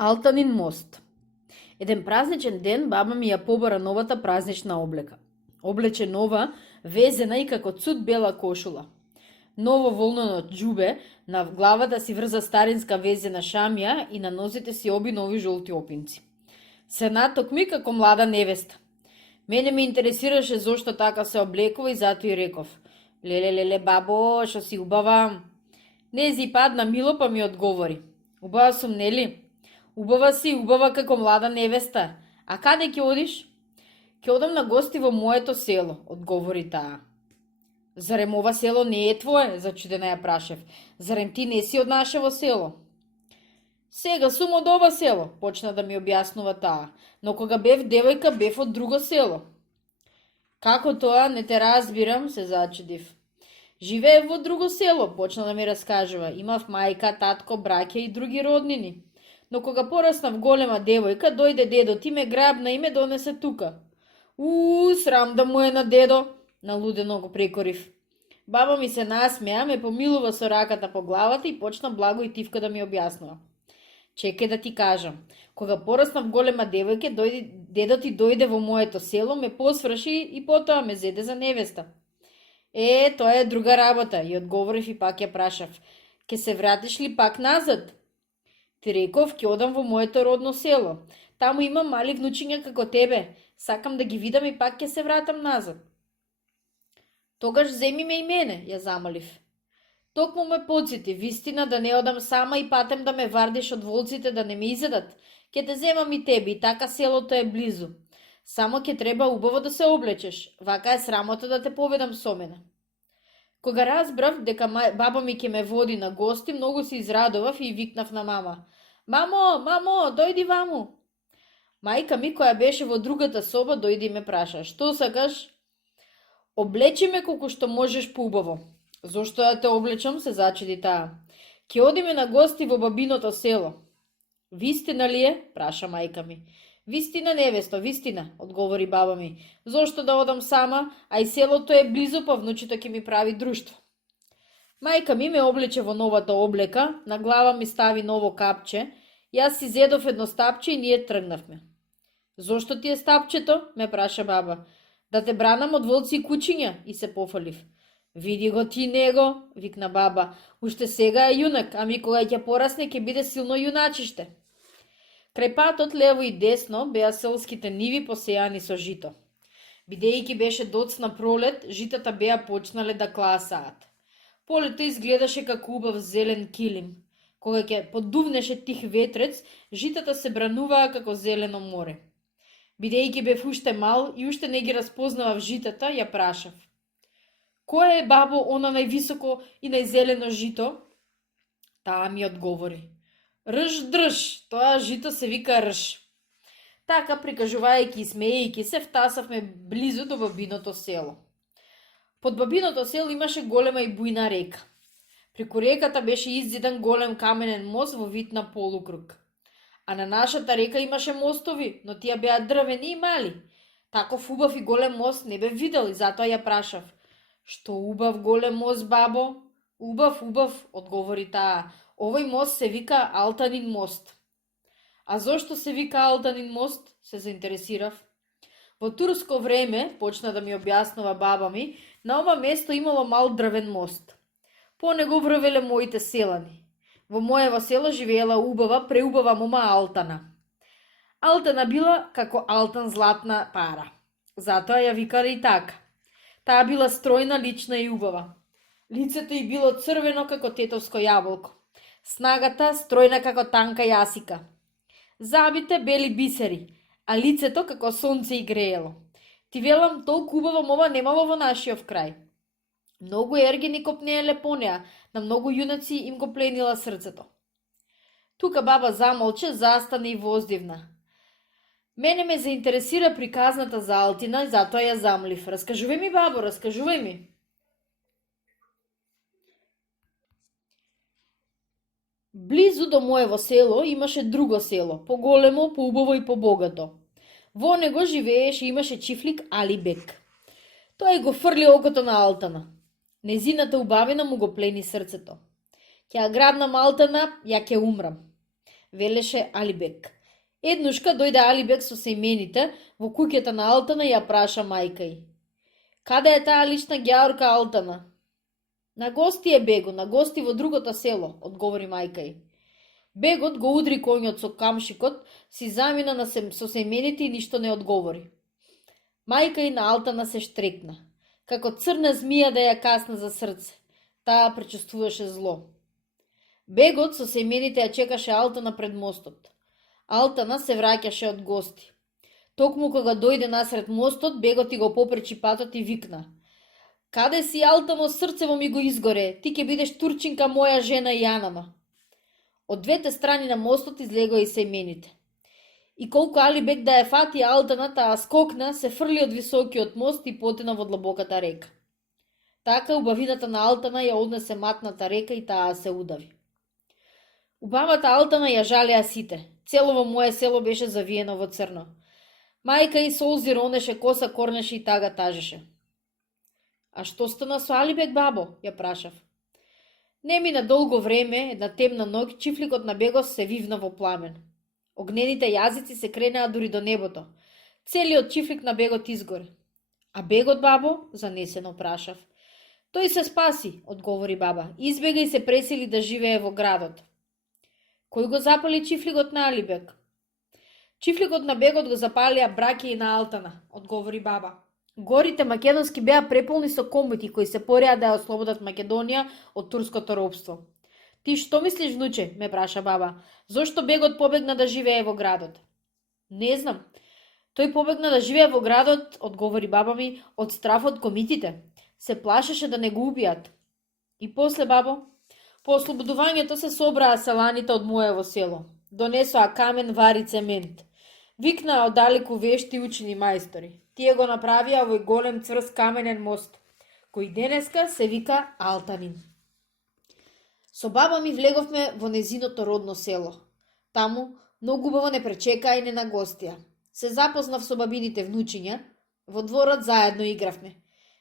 Алтанин мост. Еден празничен ден баба ми ја побара новата празнична облека. Облече нова, везена и како цуд бела кошула. Ново волнено џубе, на главата си врза старинска везена шамија и на нозите си оби нови жолти опинци. Се натокми како млада невеста. Мене ме интересираше зошто така се облекува и затоа и реков: Леле, бабо, шо си убава? Нези падна мило па ми одговори: Убава сум, нели? Убава си, убава како млада невеста. А каде ќе одиш? Ќе одам на гости во моето село, одговори таа. Зарем ова село не е твое? Зачудена ја прашав. Зарем ти не си од нашево село? Сега сум од ова село, почна да ми објаснува таа, но кога бев девојка бев од друго село. Како тоа, не те разбирам, се зачудив. Живеев во друго село, почна да ми раскажува. Имав мајка, татко, браќа и други роднини. Но кога пораснав голема девојка, дојде дедо ти ме грабна и ме донесе тука. Срам да му е на дедо, налудено го прекорив. Баба ми се насмеа, ме помилува со раката по главата и почна благо и тивка да ми објаснува. Чекај да ти кажам, кога пораснав голема девојка, дедо ти дојде во моето село, ме посврши и потоа ме зеде за невеста. Тоа е друга работа, и одговорив и пак ја прашав. Ке се вратиш ли пак назад? Ти реков, ќе одам во моето родно село. Таму имам мали внучиња како тебе. Сакам да ги видам и пак ќе се вратам назад. Тогаш земи ме и мене, ја замолив. Токму ме подсети, вистина да не одам сама и патем да ме вардиш од волците да не ме изедат. Ке те земам и тебе и така селото е близу. Само ќе треба убаво да се облечеш. Вака е срамота да те поведам со мене. Кога разбрав дека баба ми ќе ме води на гости, многу се израдовав и викнав на мама. Мамо, дојди ваму. Мајка ми, која беше во другата соба, дојде и ме праша. Што сакаш? Облечи ме колку што можеш поубаво. Зошто да те облечам, се зачуди таа. Ќе одиме на гости во бабиното село. Вистина ли е? Праша мајка ми. Вистина, невесто, вистина, одговори баба ми. Зошто да одам сама, а и селото е близо, па внучето ќе ми прави друштво. Мајка ми ме облече во новата облека, на глава ми стави ново капче, јас си зедов едно стапче и ние тргнавме. Зошто ти е стапчето? Ме праша баба. Да те бранам од волци и кучиња, и се пофалив. Види го ти него, викна баба. Уште сега е јунак, ами кога ќе порасне ќе биде силно јуначиште. Крај патот лево и десно беа селските ниви посејани со жито. Бидејќи беше доцна пролет, житата беа почнале да класаат. Полето изгледаше како убав зелен килим. Кога ќе подувнеше тих ветрец, житата се брануваа како зелено море. Бидејќи бев уште мал и уште не ги разпознавав житата, ја прашав. Кој е, бабо, она највисоко и најзелено жито? Таа ми одговори. Рж-држ, тоа жито се вика рж. Така, прикажувајќи и смеејќи се, втасавме близу до бабиното село. Под бабиното село имаше голема и бујна река. Преку реката беше иззидан голем каменен мост во вид на полукруг. А на нашата река имаше мостови, но тие беа дрвени и мали. Таков убав и голем мост не бе видел и затоа ја прашав. Што убав голем мост, бабо? Убав, одговори таа. Овој мост се вика Алтанин мост. А зошто се вика Алтанин мост? Се заинтересирав. Во турско време, почна да ми објаснува баба ми, на ова место имало мал дрвен мост. По него врвеле моите селани. Во моево село живеела убава, преубава мома Алтана. Алтана била како Алтан златна пара. Затоа ја викале и така. Таа била стројна, лична и убава. Лицето ѝ било црвено како тетовско јаболко. Снагата стројна како танка јасика. Забите бели бисери, а лицето како сонце и греело. Ти велам, толку убава мова немало во нашиов крај. Многу ергени копнееле по неа, на многу јунаци им го пленила срцето. Тука баба замолче, застана и воздивна. Мене ме заинтересира приказната за Алтина и затоа ја замолив. Раскажувај ми, бабо, раскажувај ми. Близу до моево село имаше друго село, поголемо, поубаво и побогато. Во него живееше и имаше чифлик Алибек. Тој го фрли окото на Алтана. Незината убавина му го плени срцето. Ќе ја грабнам Алтана, ја ќе умрам. велеше Алибек. Еднушка дојде Алибек со семените во куќата на Алтана и ја праша мајка й. Каде е таа лична ѓаорка Алтана? На гости е Бего, на гости во другото село, одговори мајка й. Бегот го удри коњот со камшикот, си замина со семените и ништо не одговори. Мајка й на Алтана се штрекна. Како црна змија да ја касна за срце. Таа пречувствуваше зло. Бегот со семените ја чекаше Алтана пред мостот. Алтана се враќаше од гости. Токму кога дојде насред мостот, Бегот и го попречи патот и викна: Каде си, Алтано, срцево ми го изгоре, ти ќе бидеш турчинка моја жена Јанама. Од двете страни на мостот излегоа и семените. И колку Алибек да ја фати Алтана, таа скокна, се фрли од високиот мост и потена во длабоката река. Така убавината на Алтана ја однесе матната река и таа се удави. Убавата Алтана ја жалеа сите. Целово мое село беше завиено во црно. Мајка и солзи ронеше, коса корнеше и тага тажеше. А што стана со Алибек, бабо? Ја прашав. Не мина долго време, една темна ноќ, чифликот на Бегот се вивна во пламен. Огнените јазици се кренаа дури до небото. Целиот чифлик на Бегот изгоре. А Бегот, бабо? Занесено прашав. Тој се спаси, одговори баба. Избега и се пресели да живее во градот. Кој го запали чифликот на Алибек? Чифликот на Бегот го запалија браќа и на Алтана, одговори баба. Горите македонски беа преполни со комоти кои се пореа да ја ослободат Македонија од турското робство. Ти што мислиш, внуче? Ме праша баба. Зошто Бегот побегна да живее во градот? Не знам. Тој побегна да живее во градот, одговори баба ми, од страф од комитите. Се плашеше да не го убијат. И после, бабо? По ослободувањето се собраа селаните од моево село. Донесоа камен, вари, цемент. Викнаа оддалеку вешти учени мајстори. Тие го направија овој голем цврст каменен мост, кој денеска се вика Алтанин. Со баба ми влеговме во незиното родно село. Таму многу убаво не пречекаа и не нагостија. Се запознав со бабините внучиња, во дворот заедно игравме.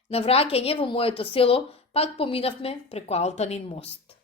На враќање во моето село пак поминавме преку Алтанин мост.